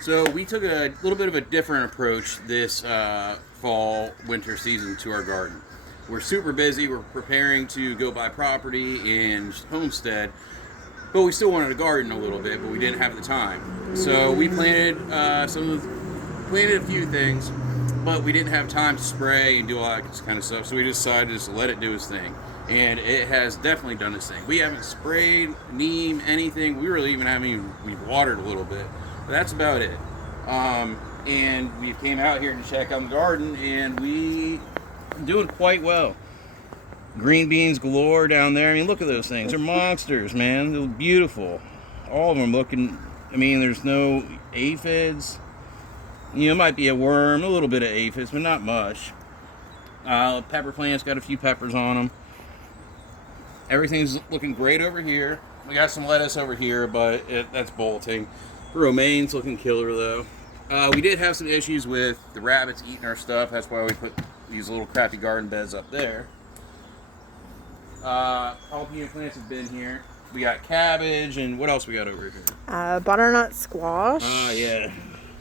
So we took a little bit of a different approach this fall, winter season to our garden. We're super busy. We're preparing to go buy property and homestead, but we still wanted to garden a little bit, but we didn't have the time. So we planted planted a few things, but we didn't have time to spray and do all that kind of stuff. So we decided to just let it do its thing, and it has definitely done its thing. We haven't sprayed neem anything. We really even haven't even we've watered a little bit. But that's about it. And we came out here to check out the garden, and we are doing quite well. Green beans galore down there. I mean, look at those things. They're monsters, man. They're beautiful. All of them looking. I mean, there's no aphids. You know, it might be a worm, a little bit of aphids, but not much. Pepper plants got a few peppers on them. Everything's looking great over here. We got some lettuce over here, but that's bolting. Romaine's looking killer, though. We did have some issues with the rabbits eating our stuff. That's why we put these little crappy garden beds up there. Jalapeno plants have been here. We got cabbage, and what else we got over here? Butternut squash. Yeah.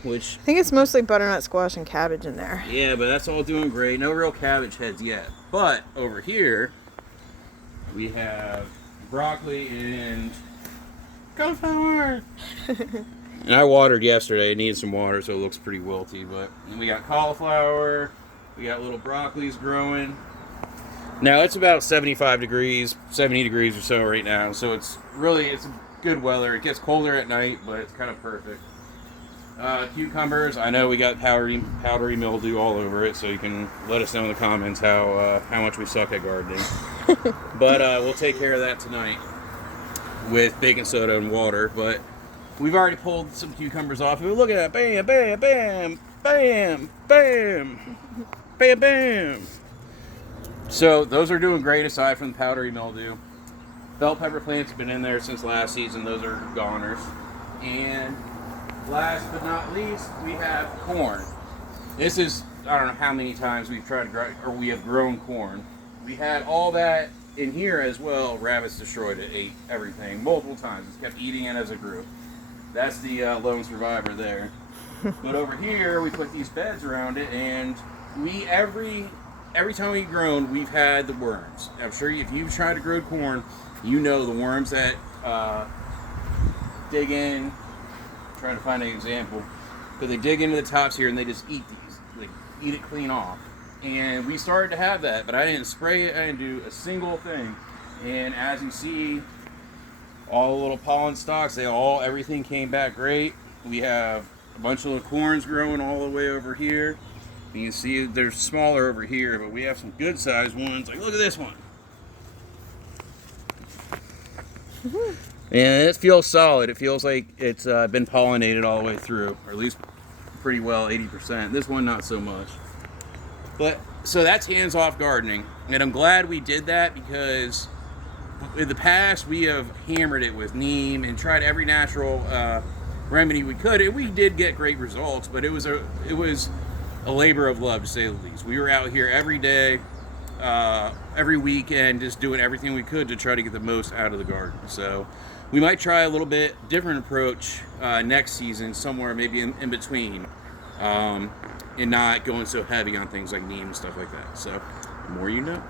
Which I think it's mostly butternut squash and cabbage in there. Yeah, but that's all doing great. No real cabbage heads yet. But over here, we have broccoli and cauliflower. And I watered yesterday. It needs some water, so it looks pretty wilty. But we got cauliflower. We got little broccolis growing. Now it's about 75 degrees, 70 degrees or so right now. So it's good weather. It gets colder at night, but it's kind of perfect. Cucumbers, I know we got powdery mildew all over it, so you can let us know in the comments how much we suck at gardening. But we'll take care of that tonight with baking soda and water. But we've already pulled some cucumbers off. Look at that. Bam, bam, bam, bam, bam, bam, bam. So those are doing great aside from the powdery mildew. Bell pepper plants have been in there since last season. Those are goners. And last but not least, we have corn. This is, I don't know how many times we've tried to grow, or we have grown corn. We had all that in here as well. Rabbits destroyed it, ate everything multiple times. It's kept eating it as it grew. That's the lone survivor there. But over here, we put these beds around it, and every time we've grown, we've had the worms. I'm sure if you've tried to grow corn, you know the worms that dig in. I'm trying to find an example, but they dig into the tops here and they just eat these. They eat it clean off. And we started to have that, but I didn't spray it. I didn't do a single thing. And as you see, all the little pollen stalks, everything came back great. We have a bunch of little corns growing all the way over here. You can see they're smaller over here, but we have some good sized ones. Like, look at this one. And it feels solid. It feels like it's been pollinated all the way through, or at least pretty well, 80%. This one, not so much. But, so that's hands-off gardening. And I'm glad we did that because in the past we have hammered it with neem and tried every natural remedy we could. And we did get great results, but it was a labor of love, to say the least. We were out here every day, every weekend, just doing everything we could to try to get the most out of the garden. So we might try a little bit different approach next season, somewhere maybe in between, and not going so heavy on things like neem and stuff like that. So the more you know.